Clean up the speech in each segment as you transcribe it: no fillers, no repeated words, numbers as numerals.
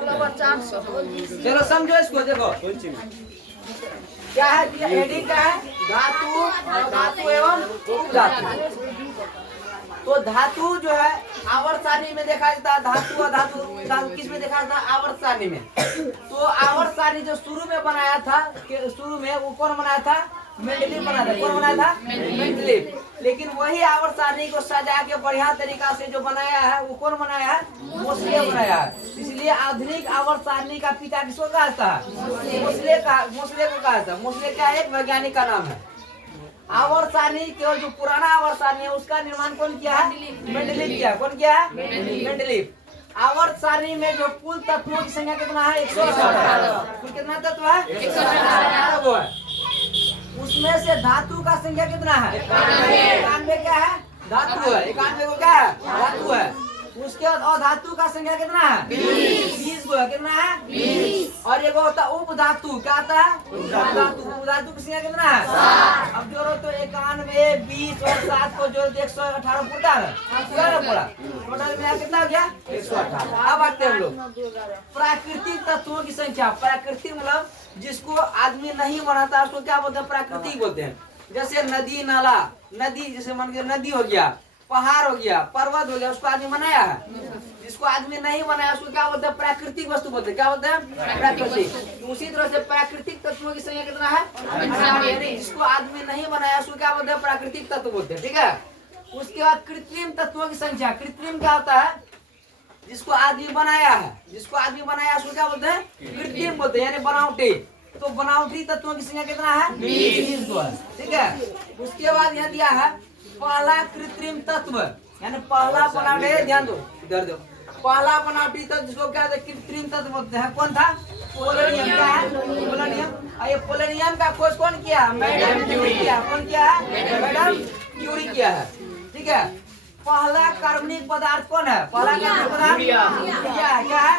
चलो समझो इसको, देखो क्या है, हेडिंग क्या है, धातु एवं उपधातु। तो धातु जो है आवर्त सारणी में देखा जाता है, धातु और धातु किस में देखा जाता है, आवर्त सारणी में। तो आवर्त सारणी जो शुरू में बनाया था, शुरू में वो कौन बनाया था, मेंडलीव बनाया था। कौन बनाया था, मेंडलीव। लेकिन वही आवर्त सारणी को सजा के बढ़िया तरीका से जो बनाया है वो कौन बनाया है, मोसले बनाया है। इसलिए आधुनिक आवर्त सारणी का पिता किसको कहा था, मोसले को कहा था। मोसले क्या एक वैज्ञानिक का नाम है। आवर्त सारणी केवल जो पुराना आवर्त सारणी है उसका निर्माण कौन किया है, मेंडलीव किया। कौन किया है, मेंडलीव। आवर्त सारणी में जो कुल तत्वों की संख्या कितना है, 118। कुल कितना तत्व है, 118 है। उसमें से धातु का संख्या कितना है, 91 क्या है, धातु है। 91 को क्या है, धातु है। उसके बाद अधातु का संख्या कितना है, 20 को है। कितना है, 20। और ये होता है उपधातु, क्या आता है, उपधातु की संख्या कितना है, 7। अब जोड़ो तो 91, 20 और 7 को जोड़ो तो 118 पूरा है, पड़ा टोटल मिला कितना हो गया, 118। अब आते हैं हम लोग प्राकृतिक तत्वों की संख्या। प्राकृतिक मतलब जिसको आदमी नहीं बनाता उसको क्या बोलते हैं, प्राकृतिक बोलते हैं। जैसे नदी नाला, नदी जैसे मान के नदी हो गया, पहाड़ हो गया, पर्वत हो गया, उसको आदमी बनाया है। जिसको आदमी नहीं बनाया उसको क्या बोलते हैं, प्राकृतिक वस्तु बोलते हैं। क्या बोलते हैं, प्राकृतिक। उसी तरह से प्राकृतिक तत्वों की संख्या कितना है, जिसको आदमी नहीं बनाया उसको क्या बोलते हैं, प्राकृतिक तत्व बोलते हैं। ठीक है। उसके बाद कृत्रिम तत्वों की संख्या। कृत्रिम क्या होता है, जिसको आदमी बनाया है, जिसको आदमी बनाया उसको क्या बोलते हैं, कृत्रिम बोलते हैं, यानी बनावटी। तो बनावटी तत्वों की संख्या कितना है, 20। ठीक है। उसके बाद यह दिया है पहला कृत्रिम तत्व, यानी पहला बनावटी, ध्यान दो इधर दो, पहला बनावटी तत्व जिसको क्या कृत्रिम तत्व बोलते हैं, कौन था, पोलोनियम। क्या है, पोलोनियम। ये पोलोनियम का खोज कौन किया, मैडम क्यूरी किया। कौन किया है, मैडम क्यूरी किया है। ठीक है। पहला कार्बनिक पदार्थ कौन है, पहला कार्बनिक पदार्थ यूरिया। क्या है,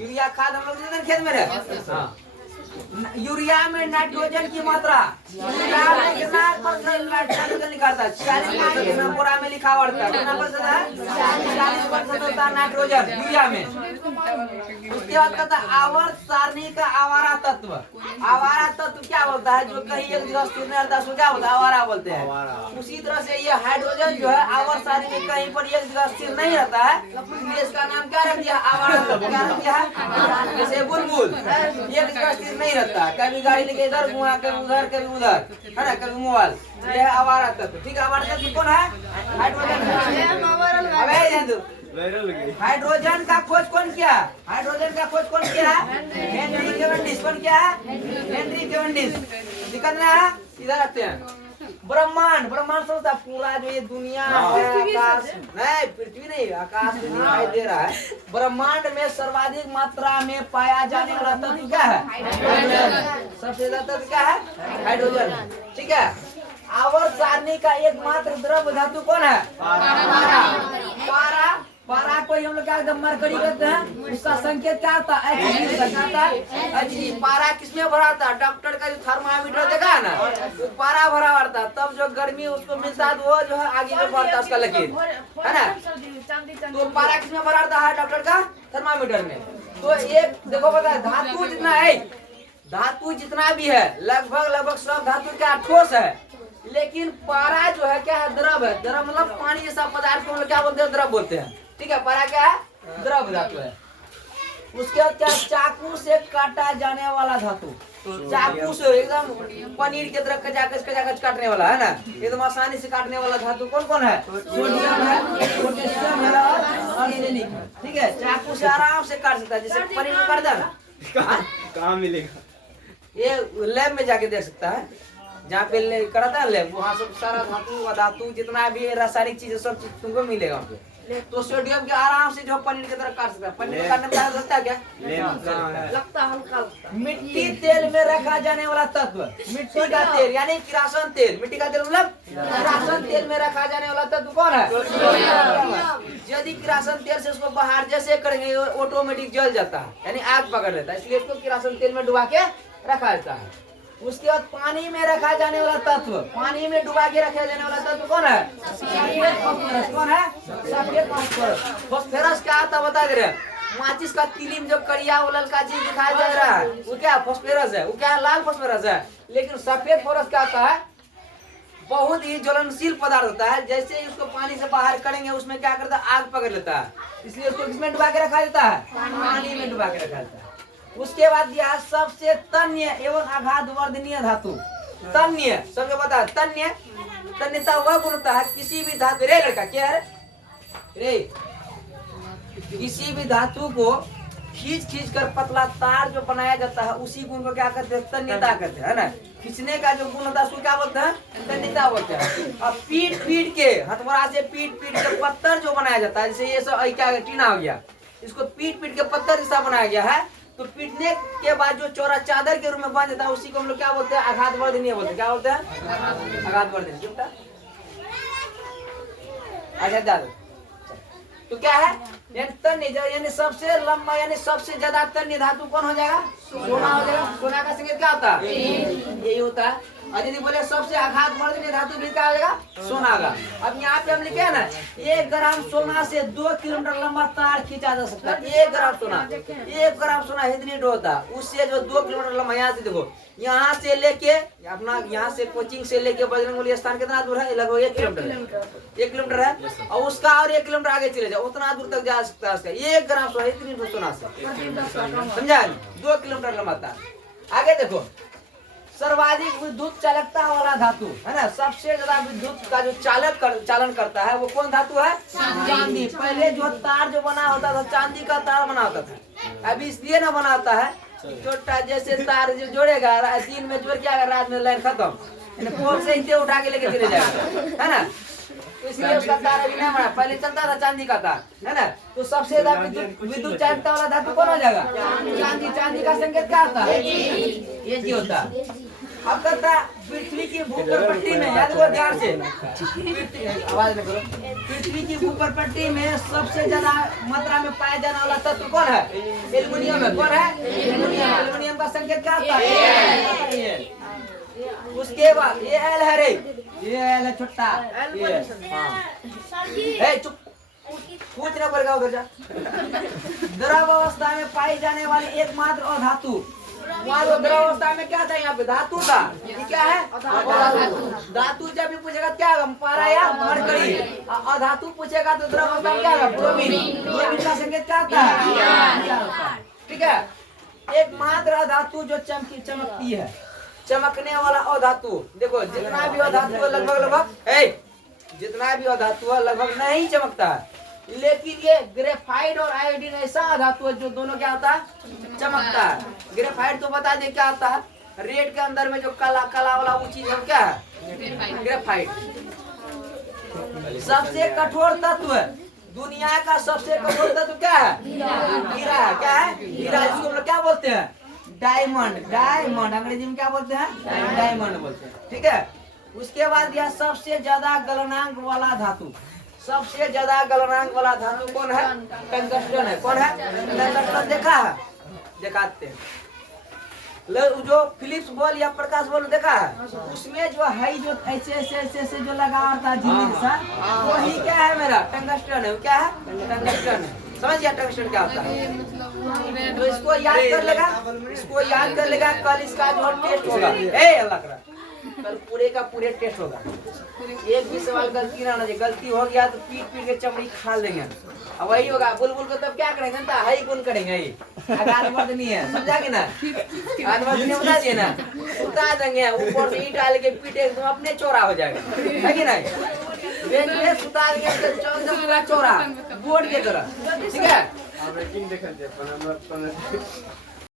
यूरिया खाद हम लोग खेत में रहे। यूरिया में नाइट्रोजन की मात्रा, यूरिया में कितना नाइट्रोजन निकालता है, 40%। पूरा में लिखा हुआ है कितना प्रतिशत है, 40% होता है नाइट्रोजन यूरिया में। उसके बाद कहता है आवर्त सारणी का आवारा तत्व। आवारा तत्व क्या बोलता है, जो कहीं एक जगह स्थिर नहीं रहता उसको क्या बोलता है, आवारा बोलते हैं। उसी तरह से ये हाइड्रोजन जो है आवर्त सारणी में कहीं पर एक जगह स्थिर नहीं रहता है, इसलिए इसका नाम क्या रख दिया, आवारा तत्व। क्या रख दिया है, जैसे बुलबुल एक जगह स्थिर नहीं रहता, कभी गाड़ी लेके इधर घुमा, कभी उधर, कभी उधर, है ना, कभी मोबाइल। यह आवारा तत्व। ठीक है। आवारा तत्व कौन है, हाइड्रोजन है। हाइड्रोजन का खोज कौन किया, हाइड्रोजन का खोज कौन किया है, हेनरी कैवेंडिश। कौन किया है, हेनरी कैवेंडिश। निकलना है, इधर आते हैं। ब्रह्मांड, ब्रह्मांड समझता पूरा जो ये दुनिया है, आकाश नहीं, पृथ्वी नहीं, आकाश में दिखाई दे रहा है। ब्रह्मांड में सर्वाधिक मात्रा में पाया जाने वाला तत्व क्या है, हाइड्रोजन। सबसे ज्यादा तत्व क्या है, हाइड्रोजन। ठीक है। आवर्त सारणी का एकमात्र द्रव धातु कौन है, पारा। पारा को हम लोग क्या मरकरी कहते हैं, उसका संकेत क्या होता है, Hg। पारा किसमें भरा था, डॉक्टर का जो थर्मामीटर देखा है ना, वो पारा भरा हुआ था, तब जो गर्मी उसको मिलता है वो जो है आगे में बढ़ता है उसका लकीर, है ना। तो पारा किसमें भरा था है, डॉक्टर का थर्मामीटर में। तो एक देखो पता धातु जितना है, धातु जितना भी है लगभग सब धातु क्या ठोस है, लेकिन पारा जो है क्या है, द्रव है। द्रव मतलब पानी जैसा पदार्थ को क्या बोलते हैं, द्रव बोलते हैं। ठीक है। पारा क्या है, द्रव धातु है। उसके बाद क्या, चाकू से काटा जाने वाला धातु। चाकू से एकदम पनीर के तरह कचाकच काटने वाला, है ना, एकदम आसानी से काटने वाला धातु कौन कौन है, सोडियम है, पोटेशियम है और आर्सेनिक है। ठीक है। चाकू से आराम से काट सकता है, जैसे पनीर में काट देना। कहाँ मिलेगा, ये लैब में जाके देख सकता है, जहाँ पे कराता है लैब, वहाँ सब सारा धातु जितना भी रासायनिक चीज सब चीज तुमको मिलेगा वहाँ पे। तो सोडियम के आराम से जो पनीर की तरह काट सकता है। पनीर काटने में लगता है क्या, लगता हल्का। मिट्टी तेल में रखा जाने वाला तत्व, मिट्टी का तेल यानी किरासन तेल। मिट्टी का तेल मतलब किरासन तेल में रखा जाने वाला तत्व कौन है, यदि किरासन तेल से उसको बाहर जैसे करेंगे ऑटोमेटिक जल जाता है, यानी आग पकड़ लेता है, इसलिए इसको किरासन तेल में डुबा के रखा जाता है। उसके बाद पानी में रखा जाने वाला तत्व, पानी में डुबा के रखा जाने वाला तत्व कौन है, सफेद फास्फोरस। कौन है, सफेद फास्फोरस। फास्फोरस क्या आता बता दे रहे, माचिस का तिली में जो करिया वो ललका चीज दिखाई दे रहा है वो क्या फास्फोरस है, वो क्या लाल फास्फोरस है। लेकिन सफेद फास्फोरस क्या होता है, बहुत ही ज्वलनशील पदार्थ होता है। जैसे ही उसको पानी से बाहर करेंगे उसमें क्या करता है, आग पकड़ लेता है। इसलिए उसको किसमें डुबा के रखा जाता है, पानी में डुबा के रखा जाता है। उसके बाद यह सबसे तन्य एवं आघात वर्धनीय धातु। तन्य सबको पता है, तन्य तन्यता वह गुण होता है किसी भी धातु, रे लड़का क्या है रे, किसी भी धातु को खींच खींच कर पतला तार जो बनाया जाता है उसी गुण को क्या करते हैं, तन्यता कहते हैं, है ना। खींचने का जो गुण होता है उसको क्या बोलते हैं, तन्यता बोलते हैं। अब पीट पीट के हथौड़ा से पीट पीट के पत्थर जो बनाया जाता है, जैसे ये सब क्या टीना हो गया, इसको पीट पीट के पत्थर जैसा बनाया गया है, तो पीटने के बाद जो चौड़ा चादर के रूप में बन जाता है उसी को हम लोग क्या बोलते हैं, आघात वर्धनीय बोलते हैं। क्या बोलते हैं, आघात वर्धनीय। अच्छा दादा, तो क्या है, यानी सबसे लंबा यानी सबसे ज्यादा तन्य धातु कौन हो जाएगा, सोना हो जाएगा। सोना का संकेत क्या होता है, यही होता है। और यदि बोले सबसे आघात वर्धनीय धातु भी क्या हो जाएगा, सोना का। अब यहाँ पे हम लिखे ना 1 ग्राम सोना से 2 किलोमीटर लंबा तार खींचा जा सकता है। 1 ग्राम सोना, 1 ग्राम सोना इतनी होता है, उससे जो 2 किलोमीटर लंबा, यहाँ से देखो, यहाँ से लेके अपना यहाँ से कोचिंग से लेके बजरंगबली स्थान कितना दूर है, लगभग 1 किलोमीटर, 1 किलोमीटर है। और उसका और 1 किलोमीटर आगे चले जाओ, उतना दूर तक जा सकता है उसका 1 ग्राम सोना, इतनी सोना से, समझा, 2 किलोमीटर लंबा तार। आगे देखो, सर्वाधिक विद्युत चालकता वाला धातु है ना, सबसे ज्यादा विद्युत का जो चालन करता है वो कौन धातु है, चांदी। पहले जो तार जो बना होता था चांदी का तार बना होता था, अभी इसलिए ना बना होता है, छोटा जैसे तार जो जोड़ेगा दिन में जोड़ के रात में लाइन खत्म, पोल से इतने उठा के लेके चले जाएगा, है ना। तो इसलिए उसका तार अभी नहीं बना, पहले चलता था चांदी का तार, है ना। तो सबसे ज्यादा विद्युत चालकता वाला धातु कौन हो जाएगा, चांदी। चांदी का संकेत क्या होता है, ये जी होता है। अब करता पृथ्वी की भूपर पट्टी में, याद करो ध्यान से, आवाज न करो, पृथ्वी की भूपर पट्टी में सबसे ज्यादा मात्रा में पाया जाने वाला तत्व कौन है, एल्युमिनियम है। कौन है, एल्युमिनियम। एल्युमिनियम का संकेत क्या होता है, उसके बाद ये एल है रे, ये एल है छोटा, ये चुप, पूछना पड़ेगा उधर जा। द्रव अवस्था में पाई जाने वाली एकमात्र अधातु, वहाँ द्रव अवस्था में क्या था, यहाँ पे धातु था, ये क्या है, धातु। जब भी पूछेगा क्या होगा, पारा या मरकरी। अधातु पूछेगा तो द्रव अवस्था में क्या होगा, ब्रोमीन। ब्रोमीन का संकेत क्या होता है, ठीक है। एकमात्र अधातु जो चमकती है, चमकने वाला अधातु। देखो जितना भी अधातु है लगभग जितना भी अधातु है लगभग नहीं चमकता है, लेकिन ये ग्रेफाइट और आयोडीन ऐसा धातु है जो दोनों क्या होता है, चमकता है। ग्रेफाइट तो बता दे क्या होता है, रेड के अंदर में जो काला काला वाला वो चीज है क्या है, ग्रेफाइट। सबसे कठोर तत्व है, दुनिया का सबसे कठोर तत्व क्या है, हीरा है। क्या है, हीरा। इसको हम लोग क्या बोलते हैं, डायमंड। डायमंड अंग्रेजी में क्या बोलते हैं, डायमंड बोलते हैं, ठीक है। उसके बाद यह सबसे ज्यादा गलनांक वाला धातु, सबसे ज्यादा गलनांक वाला धातु कौन है, टंगस्टन है। कौन है, टंगस्टन। देखा है, दिखाते हैं जो फिलिप्स बल्ब या प्रकाश बल्ब देखा है, उसमें जो है जो ऐसे ऐसे ऐसे ऐसे जो लगा होता है झिल्ली सा, वही क्या है मेरा, टंगस्टन है। क्या है, टंगस्टन है। समझ गया टंगस्टन क्या होता है, तो इसको याद कर लेगा, इसको याद कर लेगा। कल इसका जो टेस्ट होगा, अल्लाह करा, कल पूरे का पूरे टेस्ट होगा। एक भी सवाल गलती ना चाहिए, गलती हो गया तो पीट पीट के चमड़ी खा लेंगे। अब वही होगा, बुलबुल को तब क्या करेंगे, जनता हाई गुण करेंगे, आघात वर्धनीय है, समझा कि ना, आघात वर्धनीय बता दिए ना, उतार देंगे ऊपर से ईंट डाल के पीटे एकदम अपने चौड़ा हो जाएगा, है कि नहीं। बेच सुता देंगे पूरा चौड़ा बोर्ड के तरह, ठीक है।